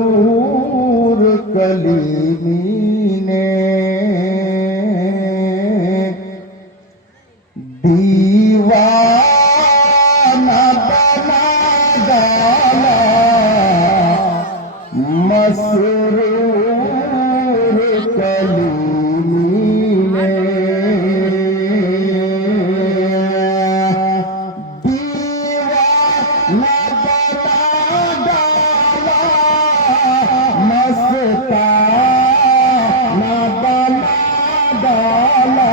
मसरूर कलीमी ने दीवाना बना डाला, मसरूर कलीमी ने दीवाना मस्ताना बना डाला,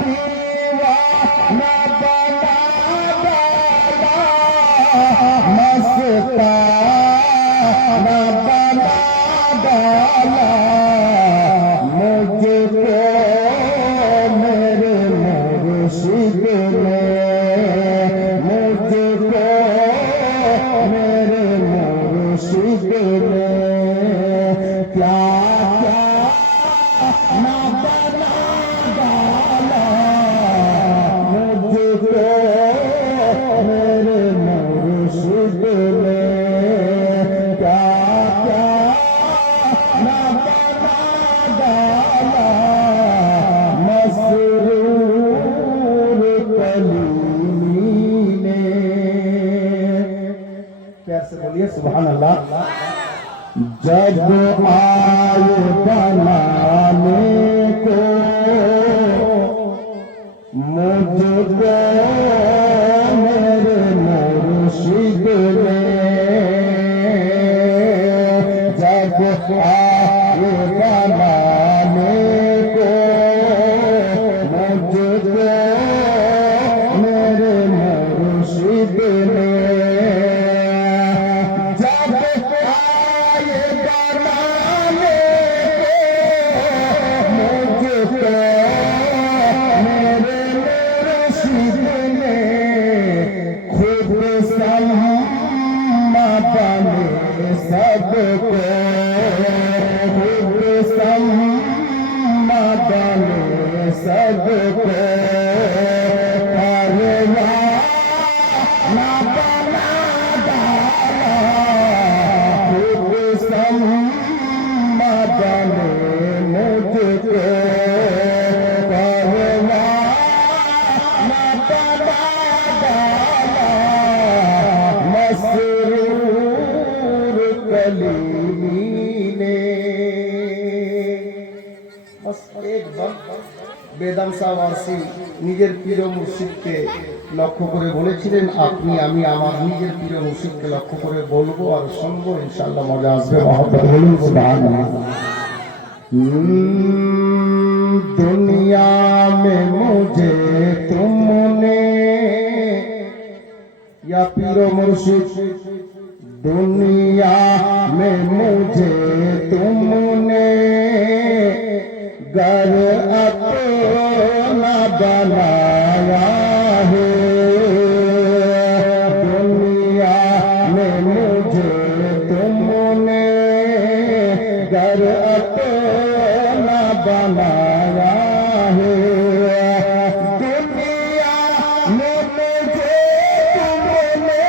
दीवाना बना डाला, मस्ताना बना डाला। मुझको मेरे मुर्शिद ने, मुझको मेरे मुर्शिद ने क्या क्या ना बना डाला, मुझको मेरे मुर्शिद ने क्या क्या ना बना डाला, मसरूर कलीमी ने। प्यार से बोलिए सुभान अल्लाह। जब आए बनाने को मुझको मेरे मुर्शिद ने, जब आए बनाने को मुझको मेरे मुर्शिद ने, सबको खुद सम्मादने सबको परवाना बना डाला, खुद सम्मादने मुझको परवाना बना डाला, मसरूर कलीमी ने। একদম বেদাম সাওয়ারসি নিজের প্রিয় মুর্শিদকে লক্ষ্য করে বলেছিলেন, আপনি আমি আমার নিজের প্রিয় মুর্শিদকে লক্ষ্য করে বলবো আর শুনবো, ইনশাআল্লাহ মজা আসবে। মহব্বত বলুন সুবহানাল্লাহ। दुनिया में मुझे तुमने या पीरो मुर्शिद, दुनिया में मुझे तुमने घर अपना बनाया है, दुनिया में मुझे तुमने घर अपना बनाया है, दुनिया में मुझे तुमने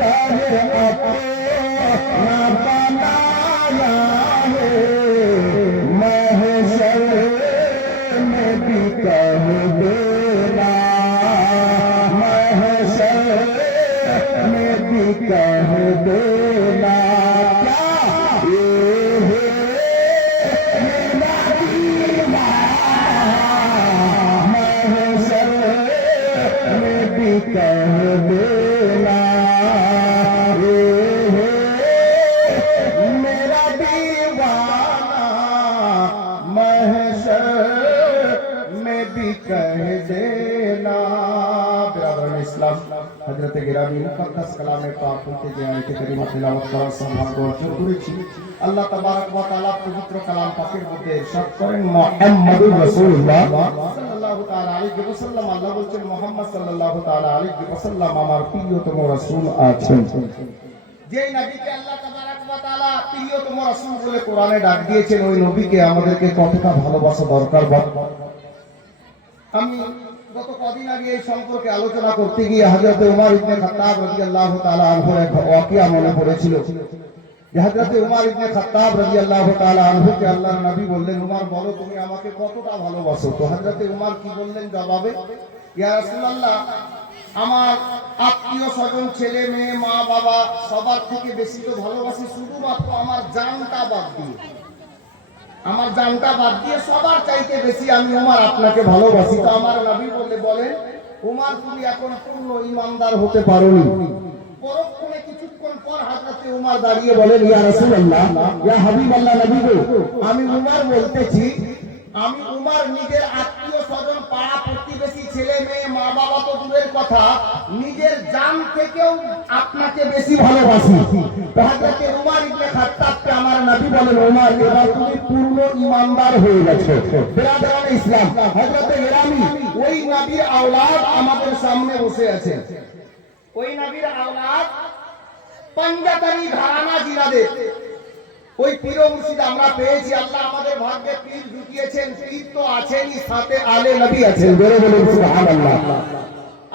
घर अपना बनाया है, महशर में भी कह देना, महशर में भी कह देना, क्या ये है मेरा दीवाना, महशर में भी कह देना, ये है मेरा दीवाना, महशर में भी कह देना। बिरादरान इस्लाम, हजरत गिरामी मुकद्दस कलामे पाक होते যে আয়াতে কারিমা তেলাওয়াত করার সৌভাগ্য অর্জন করেছি, আল্লাহ তাবারক ওয়া তাআলা পবিত্র কালাম পাকের মধ্যে ইরশাদ করেন, মুহাম্মাদুর রাসূলুল্লাহ সাল্লাল্লাহু তাআলা আলাইহি ওয়াসাল্লাম, আল্লাহ বলেন মুহাম্মদ সাল্লাল্লাহু তাআলা আলাইহি ওয়াসাল্লাম আমার প্রিয়তম রাসূল আছেন। যেই নবীকে আল্লাহ তাবারক ওয়া তাআলা প্রিয়তম রাসূল বলে কোরআনে ডাক দিয়েছেন, ওই নবীকে আমাদেরকে কতটা ভালোবাসা দরকার। আমি গত কদিন আগে এই সম্পর্কে আলোচনা করতে গিয়ে হযরত উমর ইবনে খাত্তাব রাদিয়াল্লাহু তাআলা আনহুর এক ওয়াকিয়া মনে পড়েছিল যে হযরত উমর ইবনে খাত্তাব রাদিয়াল্লাহু তাআলা আনহুকে আল্লাহর নবী বললেন, উমর বলো তুমি আমাকে কতটা ভালোবাসো? তো হযরত উমর কি বললেন জবাবে? ইয়া রাসূলুল্লাহ, আমার আত্মীয় স্বজন, ছেলে মেয়ে, মা বাবা সবার থেকে বেশি তো ভালোবাসি শুধুমাত্র আমার জানটা বাদ দিয়ে। আমার জানটা বাদ দিয়ে সবার চাইতে বেশি আমি উমর আপনাকে ভালোবাসি। তো আমার নবী বলেন, উমর তুমি এখন পূর্ণ ঈমানদার হতে পারোনি। পরক্ষণে কিছুক্ষণ পর হযরত উমর দাঁড়িয়ে বলেন, ইয়া রাসূলুল্লাহ, ইয়া হাবিবাল্লাহ, নবী গো, আমি উমর বলতেছি, আমি উমর নিজের আত্মীয় স্বজন, পাড়া প্রতিবেশী, ছেলে মেয়ে, মা বাবা তো দূরের কথা, নিজের জান থেকেও আপনাকে বেশি ভালোবাসি। তো হযরত উমর ইবনে খাত্তাবকে আমার নবী বলেন, উমর এবার তুমি পূর্ণ ঈমানদার হয়ে গেছো। বিরাদরানে ইসলাম, হযরত গেরামি ওই নবীর আওলাদ আমাদের সামনে বসে আছেন। ওই নবীর আওলাদ পাঞ্জাতারি ঘরানা জিনাদের ওই পীর মুর্শিদ আমরা পেয়েছি। আল্লাহ আমাদের ভাগ্যে পীর জুটিয়েছেন। পীর তো আছেনই, সাথে আলে নবী আছেন। বলে বলুন সুবহানাল্লাহ।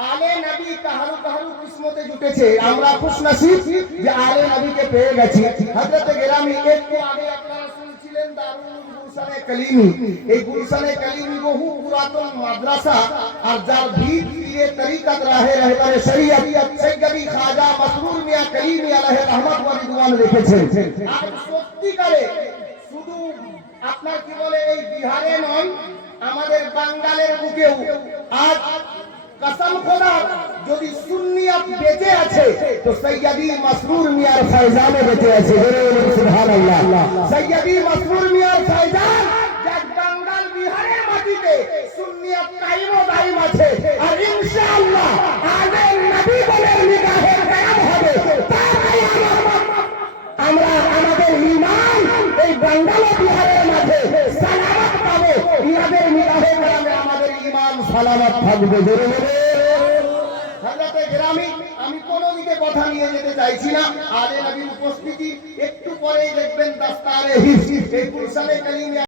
আলে নবী কাহারু কাহারু কিসমতে জুটেছে। আমরা খুশনসিব যে আলে নবীকে পেয়ে গেছি। হযরত গেরামি একটু আগে আপনারা শুনছিলেন দারুল গুলশানে কালিমি। এই গুলশানে কালিমি বহু পুরাতন মাদ্রাসা, আর যার ভিত পীরে তরিকত রাহে রহবরে শরীয়ত সৈয়দি খাজা মাসরুর মিয়া কালিমি আলাইহি রহমত ওয়া রিদওয়ান লিখেছেন। আর সত্যিকারে শুধু আপনার কি বলে এই বিহারে নয়, আমাদের বাঙালের বুকেও আজ কসম খোদা যদি সুন্নিয়ত বেঁচে আছে তো সৈয়দি মাসরুর মিয়ার ফয়জানে বেঁচে আছে। সুবহানাল্লাহ। সৈয়দি মাসরুর মিয়ার ফয়জান যাক বাঙাল বিহারের মাটিতে সুন্নিয়ত কায়েম ও দায়েম আছে। আর ইনশাআল্লাহ আগে নবী বলে নিগাহে কায়েম হবে। তাই আমরা আমাদের ঈমান এই বাঙাল বিহারের মাঝে সালামত পাবো। ইনাদের নিগাহে কায়েমে আমাদের ঈমান সালামত থাকবে। হযরত গেরামি, আমি কোনো দিকে কথা নিয়ে যেতে চাইছি না। আলে নবীর উপস্থিতি একটু পরেই দেখবেন দাস্তারে হিফজ এই গুলশানে কালিমে